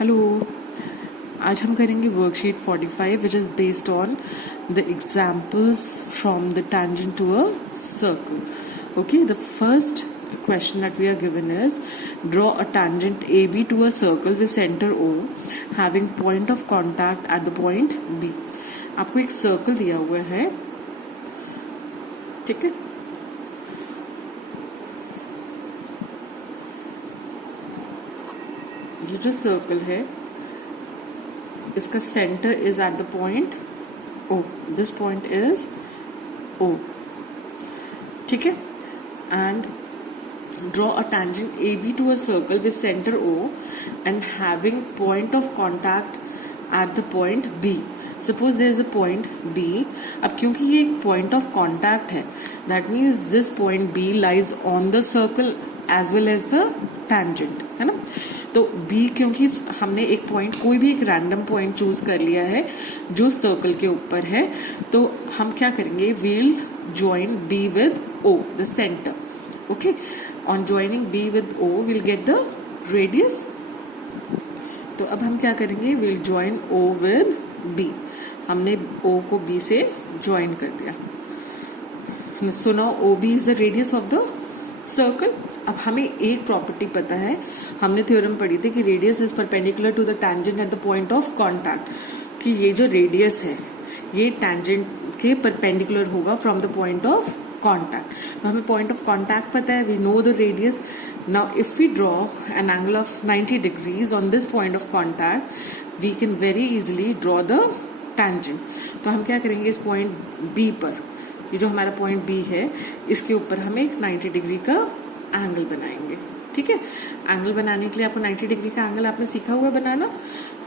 Hello, आज हम करेंगे worksheet 45 which is based on the examples from the tangent to a circle. Okay, the first question that we are given is draw a tangent AB to a circle with center O having point of contact at the point B. आपको एक circle दिया हुआ है, ठीक है. ये जो circle है इसका centre is eight the point O. This point is O, ठीक है. And draw a tangent AB to a circle with center O and having point of contact at the point B. Suppose there is a point B. अब क्योंकि ये एक point of contact है, that means this point B lies on the circle as well as the tangent, है ना. तो B क्योंकि हमने एक पॉइंट, कोई भी एक रैंडम पॉइंट चूज कर लिया है जो सर्कल के ऊपर है, तो हम क्या करेंगे, we'll join B with O, the center. Okay, on joining B with O we'll get the radius. तो अब हम क्या करेंगे, we'll join O with B. हमने O को B से join कर दिया. So now OB is the radius of the circle. अब हमें एक प्रॉपर्टी पता है, हमने थ्योरम पढ़ी थी कि radius is perpendicular to the tangent at the point of contact. कि ये जो रेडियस है ये टैंजेंट के परपेंडिकुलर होगा from the point of contact. तो हमें point of contact पता है, we know the radius. Now if we draw an angle of 90 degrees on this point of contact, we can very easily draw the tangent. तो हम क्या करेंगे, इस point B पर, ये जो हमारा point B है इसके ऊपर हम एक 90 डिग्री का एंगल बनाएंगे, ठीक है. एंगल बनाने के लिए आपको 90 डिग्री का एंगल आपने सीखा हुआ बनाना,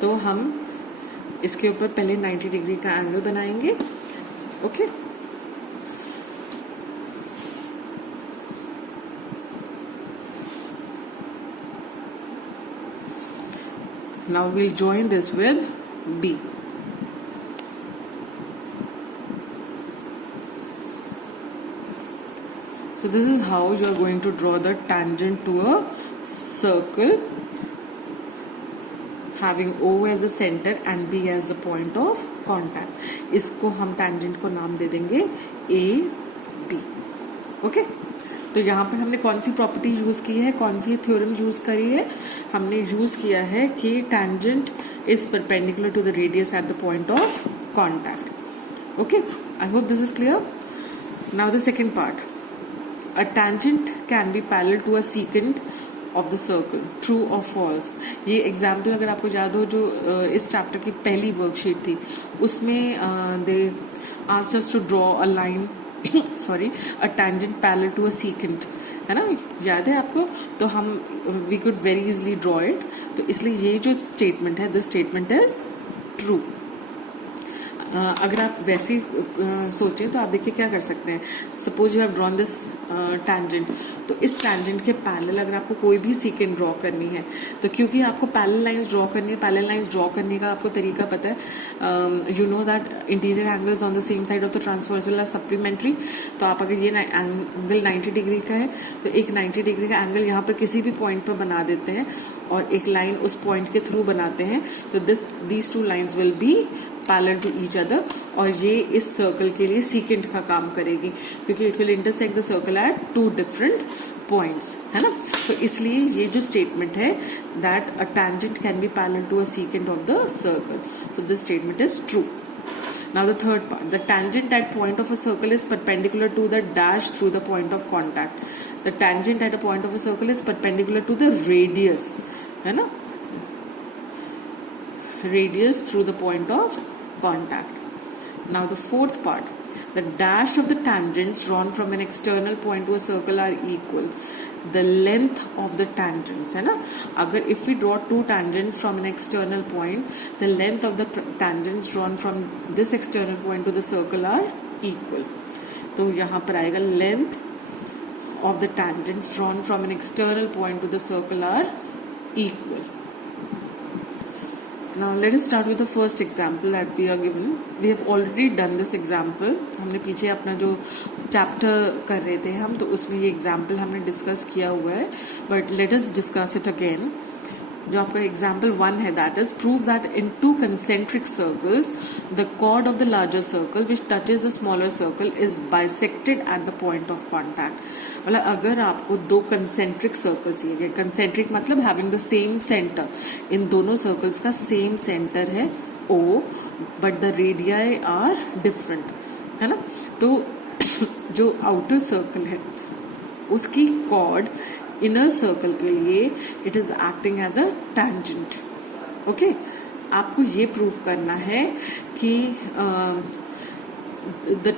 तो हम इसके ऊपर पहले 90 डिग्री का एंगल बनाएंगे. Okay, now we'll join this with B. So this is how you are going to draw the tangent to a circle having O as the center and B as the point of contact. इसको हम tangent को नाम दे देंगे A B. Okay? तो यहाँ पर हमने कौन सी प्रॉपर्टी यूज की है, कौन सी थ्योरम यूज करी है, हमने यूज किया है कि tangent is perpendicular to the radius at the point of contact. Okay, I hope this is clear. Now the second part, a tangent can be parallel to a secant of the circle, true or false. ये example अगर आपको याद हो, जो इस chapter की पहली worksheet थी, उसमें they asked us to draw a line, sorry, a tangent parallel to a secant, है ना, याद है आपको. तो हम we could very easily draw it. तो इसलिए ये जो स्टेटमेंट है, दिस स्टेटमेंट इज ट्रू. अगर आप वैसे सोचें तो आप देखिए क्या कर सकते हैं. Suppose you have drawn this tangent, तो इस टैंजेंट के पैरेलल अगर आपको कोई भी सीकेंट ड्रॉ करनी है, तो क्योंकि आपको पैरेलल लाइंस ड्रॉ करनी है, पैरेलल लाइंस ड्रॉ करने का आपको तरीका पता है. You know that interior angles on the same side of the transversal are supplementary. तो आप अगर ये एंगल 90 डिग्री का है, तो एक 90 डिग्री का एंगल यहाँ पर किसी भी पॉइंट पर बना देते हैं और एक लाइन उस पॉइंट के थ्रू बनाते हैं. तो these two lines will be parallel to each other, और ये इस सर्कल के लिए सीकेंट का काम करेगी, क्योंकि it will intersect the circle at two different points, है ना. तो इसलिए ये जो स्टेटमेंट है, that a tangent can be parallel to a secant of the circle, so this statement is true. Now the third part, the tangent at point of a circle is perpendicular to the dash through the point of contact. The tangent at a point of a circle is perpendicular to the radius, है ना, radius through the point of contact. Now the fourth part, the dash of the tangents drawn from an external point to a circle are equal. The length of the tangents, है ना. अगर if we draw two tangents from an external point, the length of the tangents drawn from this external point to the circle are equal. तो यहाँ पर आएगा length of the tangents drawn from an external point to the circle are equal. Now let us start with the first example that we are given. We have already done this example. हमने पीछे अपना जो chapter कर रहे थे हम, तो उसमें ये एग्जाम्पल हमने डिस्कस किया हुआ है, but let us discuss it again. जो आपका एग्जाम्पल 1 है, that is prove that in 2 concentric circles the chord of the larger circle which touches the smaller circle is bisected at the point of contact. मतलब अगर आपको 2 concentric circles दिए गए, concentric मतलब having the same center, इन दोनों circles का same center है O but the radii are different, है ना? तो जो आउटर सर्कल है उसकी कॉर्ड इनर सर्कल के लिए it is acting as a tangent. Okay, आपको ये प्रूव करना है कि the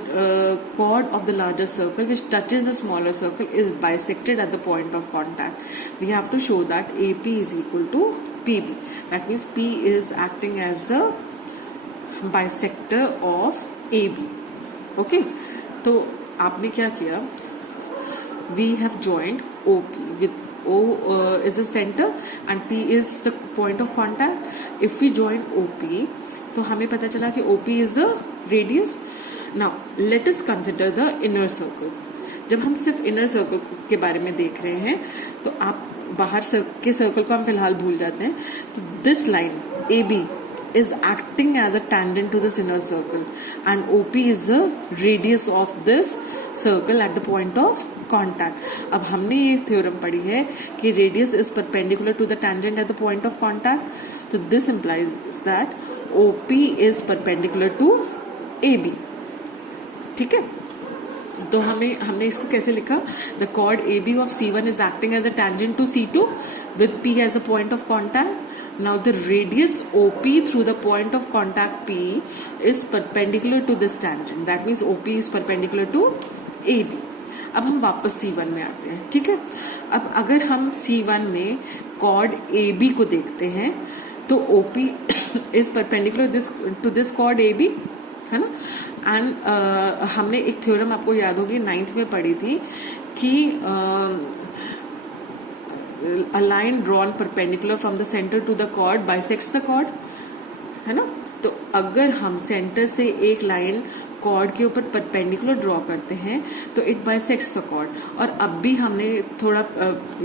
chord of the larger circle which touches the smaller circle is bisected at the point of contact. We have to show that AP is equal to PB. That means P is acting as the bisector of AB. Okay, तो आपने क्या किया? We have joined OP with O is the center and P is the point of contact. If we join OP, तो हमें पता चला कि OP is the radius. Now let us consider the inner circle. जब हम सिर्फ inner circle के बारे में देख रहे हैं तो आप बाहर के सर्कल को हम फिलहाल भूल जाते हैं. तो this line AB is acting as a tangent to this inner circle and OP is the radius of this circle at the point of contact. अब हमने ये थ्योरम पढ़ी है कि radius is perpendicular to the tangent at the point of contact. So this implies that OP is perpendicular to AB. ठीक है, तो हमने इसको कैसे लिखा? The chord AB of C1 is acting as a tangent to C2 with P as a point of contact. Now the radius OP through the point of contact P is perpendicular to this tangent. That means OP is perpendicular to AB. अब हम वापस C1 में आते हैं. ठीक है, अब अगर हम C1 में chord AB को देखते हैं तो OP is perpendicular to this chord AB, है ना? एंड हमने एक थ्योरम आपको याद होगी 9th में पढ़ी थी कि a line drawn perpendicular from the center to the chord bisects the chord, है ना? तो अगर हम सेंटर से एक लाइन कॉर्ड के ऊपर परपेंडिकुलर ड्रॉ करते हैं तो इट बाइसेक्ट्स द कॉर्ड. और अब भी हमने थोड़ा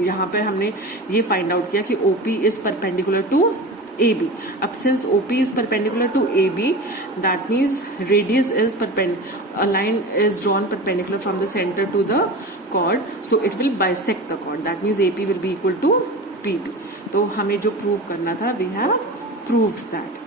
यहाँ पे हमने ये फाइंड आउट किया कि OP is perpendicular to AB. अब since OP is perpendicular to AB, that means radius is a line is drawn perpendicular from the center to the chord, so it will bisect the chord. That means AP will be equal to PB. तो हमें जो prove करना था we have proved that.